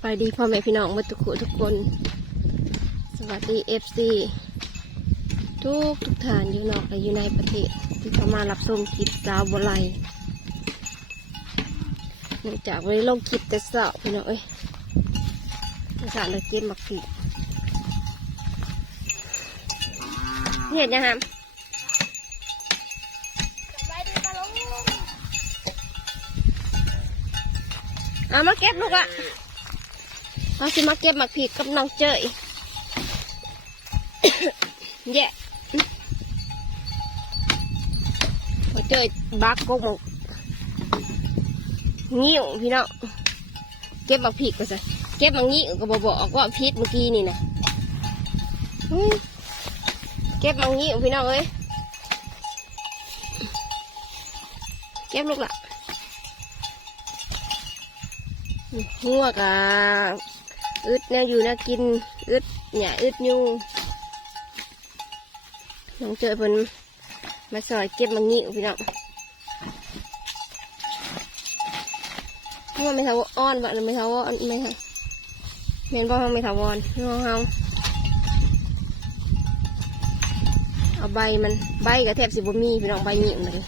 ไปดีพ่อแม่พี่น้องมาทุกคนทุกคน สวัสดีเอฟซีทุกทุกฐานอยู่นอกและอยู่ในประเทศที่เข้ามารับชมคลิปสาวบไลเนื่องจากวันนี้ลงคลิปแต่เสาร์พี่น้องเอ้ยสารเลยเก็บมาขีดเห็นยังฮะเอามาเก็บลูกอะ เอาสิมาเก็บหมักผีกับน้องเจยแย่พอเจยบักกกหมกงิ้วพี่น้องเก็บหมักผีก็ใส่เก็บหมักงิ้วก็บบอกว่าพิษเมื่อกี้นี่นะอื้อเก็บหมักงิ้วพี่น้องเอ้ยเก็บลูกละหัวกะ อึดแนวอยู่แนวกิน อึดหยอึดยุงน้องเจอเพิ่นมาสอยเก็บมังงิ้วพี่น้องหัวไม่ทาวอ้อนวะไม่ทาวอ้อนไม่ใช่เมนบ่ห้องไม่ทาวอนห้องเฮาเอาใบมันใบกระแทบสิบ่มีพี่น้องใบงิ้วเลย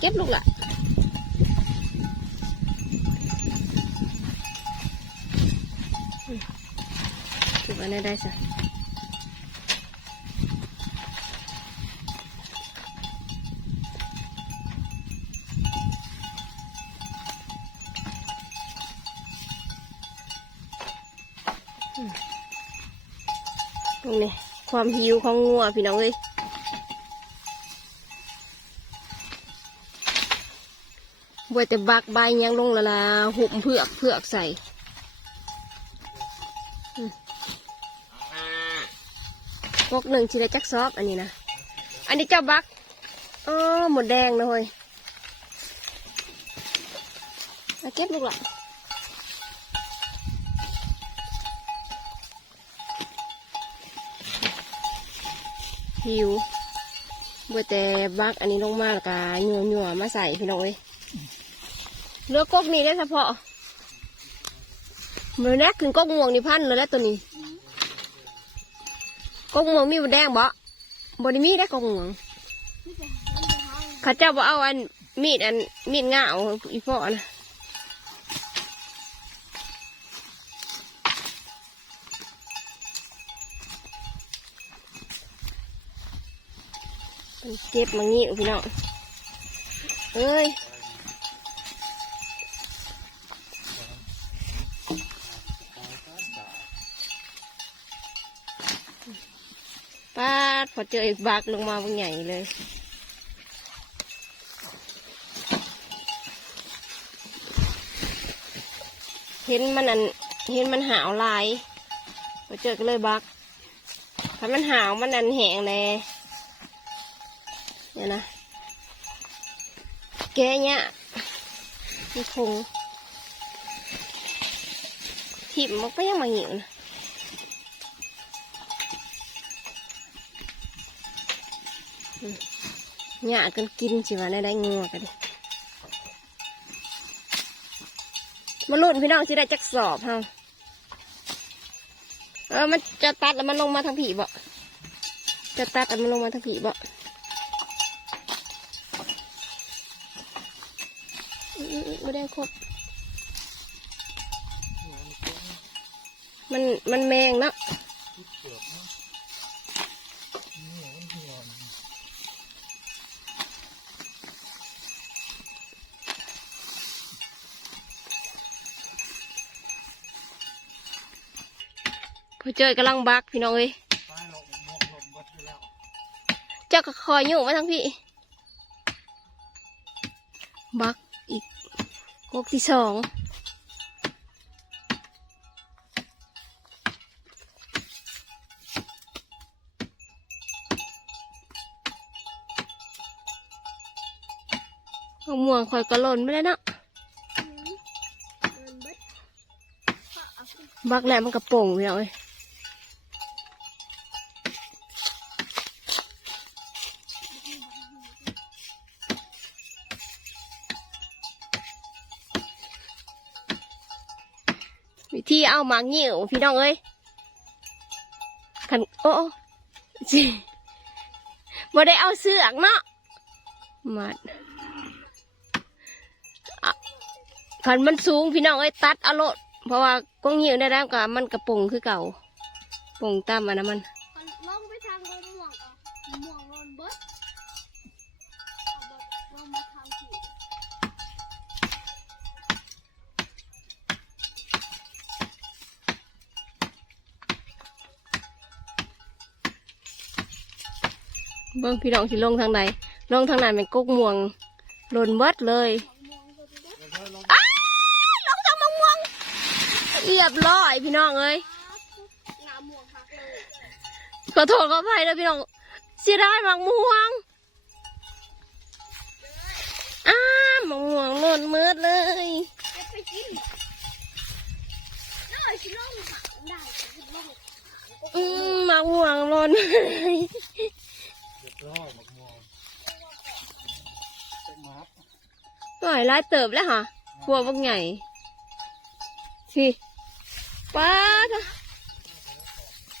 เก็บลูกละ ถูกอันนั้ได้สะตรงนี้ความหิวของงัวพี่น้องเอ้ยบัวแต่บักใบยังลงและละหุบเผือกเผือกใส่ พกหนึ่งทีละจักซอบอันนี้นะ อันนี้เจ้าบักเออหมดแดงนะเฮ้ยมาเก็บลูกละหิวเบื่อแต่บักอันนี้ลงมาแล้วก็หนัวหนัวๆมาใส่พี่น้องเอ้ยเลือกกกนี้ได้เฉพาะเมื่อนี้ขึ้นกกม่วงนี่พันเลยแล้วตัวนี้ กงหมวงมีบดแดงบ่บไดมีได้กงหมวงข้าเจ้าบ่เอาอันมีดอันมีดง่าเอาอีพ่อนะเจ็บมังงี้พี่น้องเอ้ย ดพอเจออีกบักลงมาบางใหญ่เลย เห็นมันอันเห็นมันหาวลายพอเจอก็เลยบักถ้ามันหาวมันอันแหงเลยเนี่ยนะ แกเนี่ยมีคงทิ่มมันก็ยังมาหิวนะ หยากันกินสิว่าได้ได้งัวกันดิมาลุ่นพี่น้องสิได้จักสอบเฮาเออมันจะตัดแล้วมันลงมาทางผีบ่จะตัดแล้วมันลงมาทางผีบ่ไม่ได้ครบมันมันแมงเนาะ พอเจอกำลังบักพี่น้องเอ้ยเจ้าก็คอยอยู่มาทั้งพี่ บักอีกกกที่สองเอาม่วงคอยกระหล่นไม่ได้เนาะบักแหลมมันกระโปร่งพี่น้องเอ้ย วิธีเอาหมากงิ้วพี่น้องเอ้ยขันโอ้จีบ่ได้เอาเสือกเนาะมัดขันมันสูงพี่น้องเอ้ยตัดเอาโลดเพราะว่ากงงิ้วได้แล้วก็มันกระปุงคือเก่าปุงตามมันนะมัน เบิ่งพี่น้องสิลงทางไหนลงทางไหนเป็นกุกม่วงหล่นเบิดเลยอ้าลงทางมะม่วงเรียบร้อยพี่น้องเอ้ยกเลยขอโทษขออภัยนะพี่น้องเสียดายมะม่วงอ้ามะม่วงหล่นมืดเลยเก็บไปกินน่าชิลองหักได้ชิลองอืมมะม่วงหล่นเลย เรียบร้อยหมกม่วงเป็นมัดหน่อยร้ายเติบแล้วค่ะกลัวบักใหญ่สิป้าด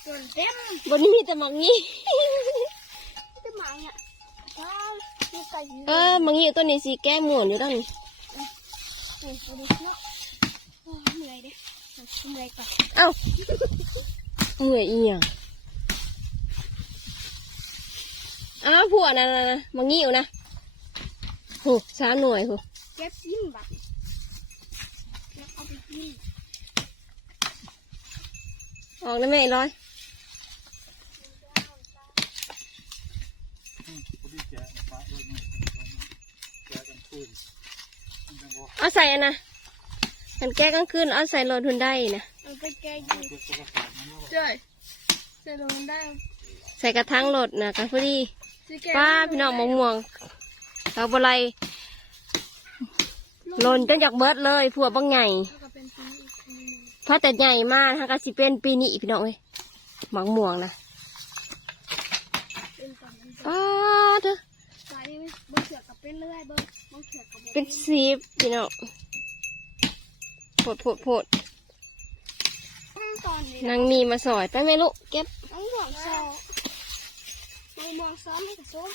ส่วนเต็มบนนี้มีแต่มังงี้จะหมาเนี่ยว้าวนี่ไก่อยู่เออมังงี้ตัวนี้สีแก้มหมวนอยู่ตั้งนี้นี่ดูดิเนาะโอ้เหนื่อยเด้เหนื่อยก่อนเอ้าเหนื่อยอีหยังเอ้าผัวนะนะนะมังงี้อยู่นะโหสามหน่วยโหเก็บกินแบบแล้วเอาไปกินออกได้ไหมไอ้ร้อยอืมพอดีแกะปะด้วยมือแกะกันคืนมันจะบอกเอาใส่อันนะกันแก้กลางคืนเอาใส่รถทุนได้นะเอาไปแกะเอากินเก็บตัวประกาศมันว่าเจ้ยเสร็จลงได้ใส่กระทั่งรถนะกันพอดีสิแกะ ป้าพี่น้องมะม่วงเราบไรหล่นจนจากเบิดเลยผัวบังใหญ่แล้วก็เป็นปีอีกทีหนึงเพราะแต่ใหญ่มากฮะก็สิเป็นปีนี้พี่น้องเอ้ยหมังม่วงนะเป็นตอนนั้นป้าเถอะสายนี้บางเถื่อกับเป็นเรื่อยเบิ้งบางเถื่อกับบ่เป็นสีบพี่น้องโพดโพดโพดตอนนี้นางมีมาสอยไปไหมลูกเก็บน้องหมวงซ อน้องหมวงซ้อมให้กับส้ม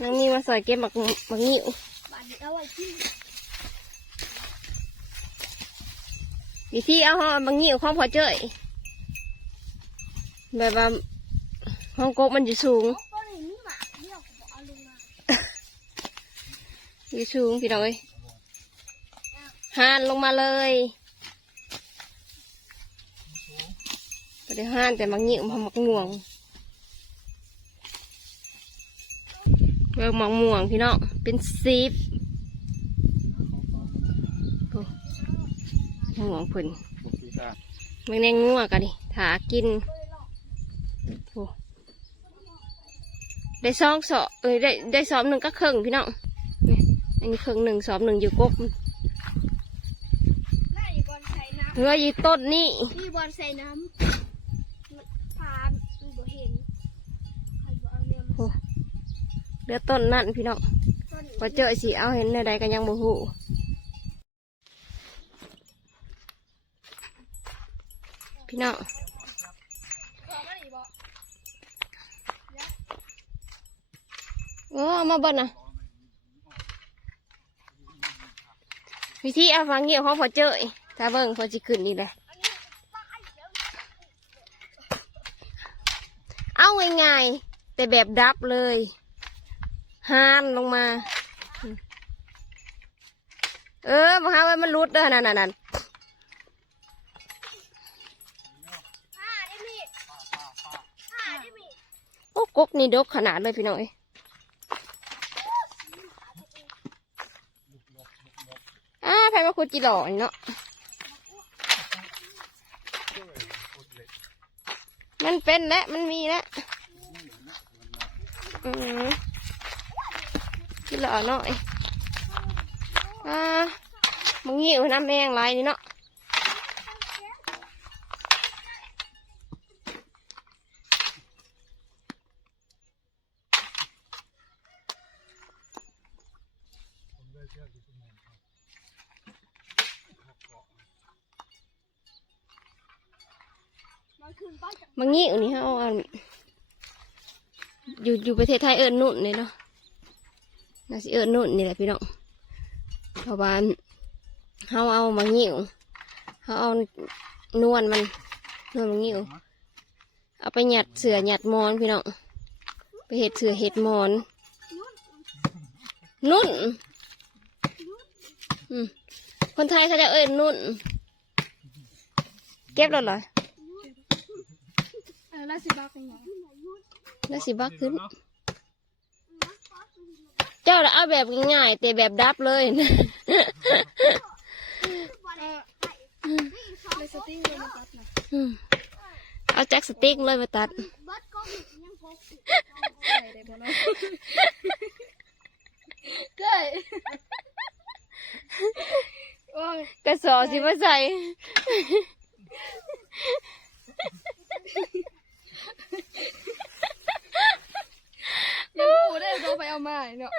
นางมีมาสอยเก็บหมักหมักงิ้วบาดนี้เอาไว้ที่วิธีเอาห่อหมักงิ้วของพอเจ้ยแบบว่าห้องกกมันอยู่สูงก็เลยมีหมาเดียวก็บอกเอาลงมาอยู่สูงพี่น้องเอ้ยหานลงมาเลยก็ได้หานแต่มักงิ้วมักม่วง เบิ่งมักม่วงพี่น้องเป็นซีบโอ้ม่วงเพิ่นบอกกีตาร์เมื่อแนงงัวกันดิถากินโอ้ได้ซองสอบเอ้ยได้ได้สอบหนึ่งก็ครึ่งพี่น้องนี่อันนี้ครึ่งหนึ่งสอบหนึ่งอยู่กกน่าอยู่บอลใส่น้เนื้ออยู่ต้นนี่ำพี่บอลใส่น้ำพามันบ่เห็นใครบ่เอาเนี่ยมา โอ้ เดือต้นนั่นพี่น้องพอเจอสิเอาเห็นในใดกันยังบ่หูพี่น้องขอมาหนีบ่โอ้เอามาเบนนะวิธีเอาฟังเงี้ยวของพอเจอถ้าเบิ่งพอจิขึ้นนี่แหละเอาง่ายๆแต่แบบดับเลย หานลงมา เออมาหาว่ามันรุดเด้อนั่นนั่นนั่นโอ้กกนี่ดกขนาดเลยพี่น้องเอ้ยอ่าไผมาคุดจีหล่อเนาะมันเป็นแล้วมันมีแล้วอืม จีหล่อหน่อยอ่ามึงหิวน้ำแมงไรนี่เนาะขึ้นไปจากบางงี้อันนี้เขาเอาอันอยู่อยู่ประเทศไทยเอิญนุ่นเลยเนาะ น่าสิเอิญนุ่นนี่แหละพี่น้องเพราะว่าเขาเอาบางงี้เขาเอานวลมันนวลบางงี้เอาไปหยัดเสือหยัดหมอนพี่น้องไปเห็ดเสือเห็ดหมอน นุ่นอืมคนไทยเขาจะเอิญนุ่น เก็บแล้วเหรอเออแล้วสิบ้าเป็นไงแล้วสิบักขึ้น เจ้าน่ะเอาแบบง่ายแต่แบบดับเลยเลยสติ้งเลยมาตัดนะอืมเอาแจ็คสติ๊กเลยมาตัดเบิดก็ยังพกใส่ได้บ่เนาะเก้ยกระสอบสิมาใส่ยังพูดได้เราไปเอามาเนาะ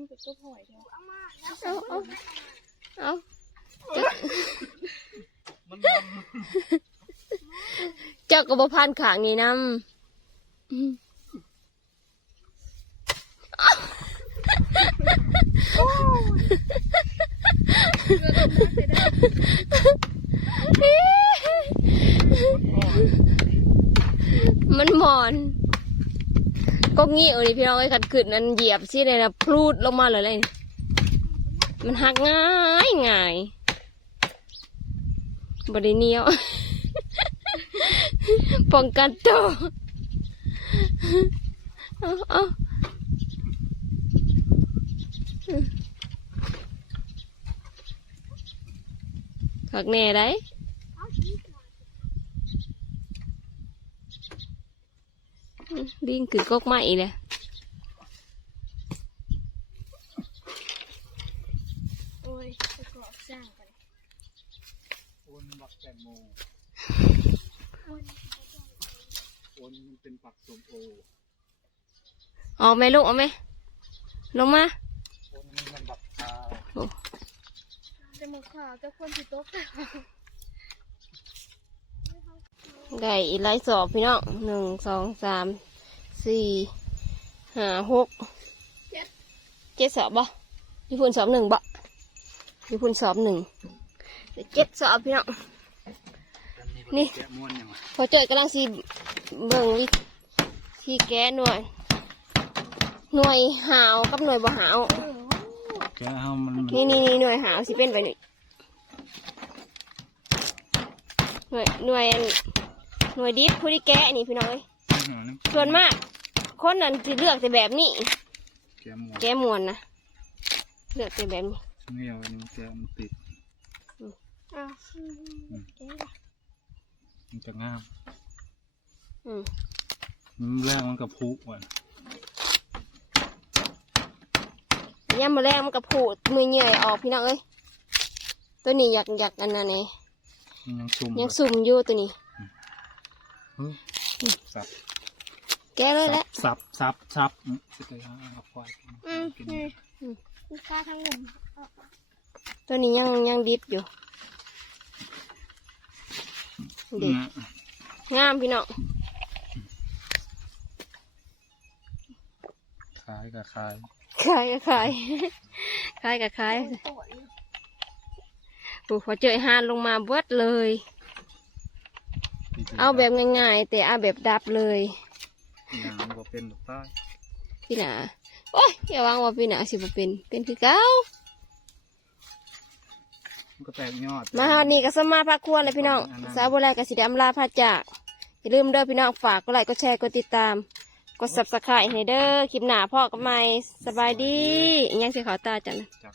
นเป็นตัวหอยเนาะเอามาแล้วเอาเอาเอาเจ้าก็บ่พันขางนี่นำมมันหมอน ก็งี้เอาดิพี่น้องไอ้ขัดขึ้นนั้นเหยียบสิเลยนะพลูดลงมาเลยเลยมันหักง่ายง่ายบริเนียวป้องกันตัวเอาเอาขักแน่ได้ เอาชีสมา ดิ้งคือกกไม้เลยโอ้ยไปกรอกสร้างกันโอนบักแตงโมโอนมันเป็นปักส้มโอออกไหมลูกเอาไหมลงมาโอนนี่มันบักคาจะมาข่าวกับคนที่ตก ได้อีกหลายสอบพี่น้องหนึ่งสองสามสี่ห้าหกเจ็ดสอบบ่ญี่ปุ่นสอบหนึ่งบ่ญี่ปุ่นสอบหนึ่งเจ็ดสอบพี่น้องนี่แกะม้วนยังไงพอเจอกำลังสีเบิ่งวิธีแก้หน่วย หน่วยหาวกับหน่วยบ่หาวแกะเอามันนี่นี่นี่หน่วยหาวสิเป็นไปนี่หน่วยหน่วยอัน หน่วยดิฟผู้ที่แก้นี่พี่น้องเอ้ยส่วนมาก คนนั้นจะเลือกแต่แบบนี้ แกะม้วนแก้มวนนะเลือกแต่แบบนี้เงี้ยวอันนี้แกะมันติดอ้าวมันจะงามอืมมันแรกมันกับพุว่ะย่ำมาแรกมันกระผูดมือเหนื่อยออกพี่น้องเอ้ยตัวนี้อยากอยากอันนั้นนี่มันยังซุ่มยังสุ่มอยู่ตัวนี้เฮ้ย สับแก้เลยแหละสับสับสับอืมสิไปหาเอาควายกินลูกค้าทั้งหนุ่มตัวนี้ยังยังดิบอยู่อืดิมงามพี่น้องขายกับขายขายก็ขายขายก็ขายโอ้พอเจอหานลงมาเบิดเลย เอาแบบง่ายๆ แต่เอาแบบดับเลยหนังก็เป็นดอกใต้พี่หนาโอ้ยอย่าวางว่าพี่หนาสิบ่เป็นเป็นคือเก้ามันก็แตกยอดมาวันนี้ก็สมมาพักครัวเลยพี่น้องสาวโบราณกสิเดอำลาพาจากอย่าลืมเด้อพี่น้องฝากกดไลค์กดแชร์กดติดตาม กด subscribe ให้เด้อคลิปหน้าพ่อกับไม่สบายดีอิหยังสิเขาตาจังนะจาก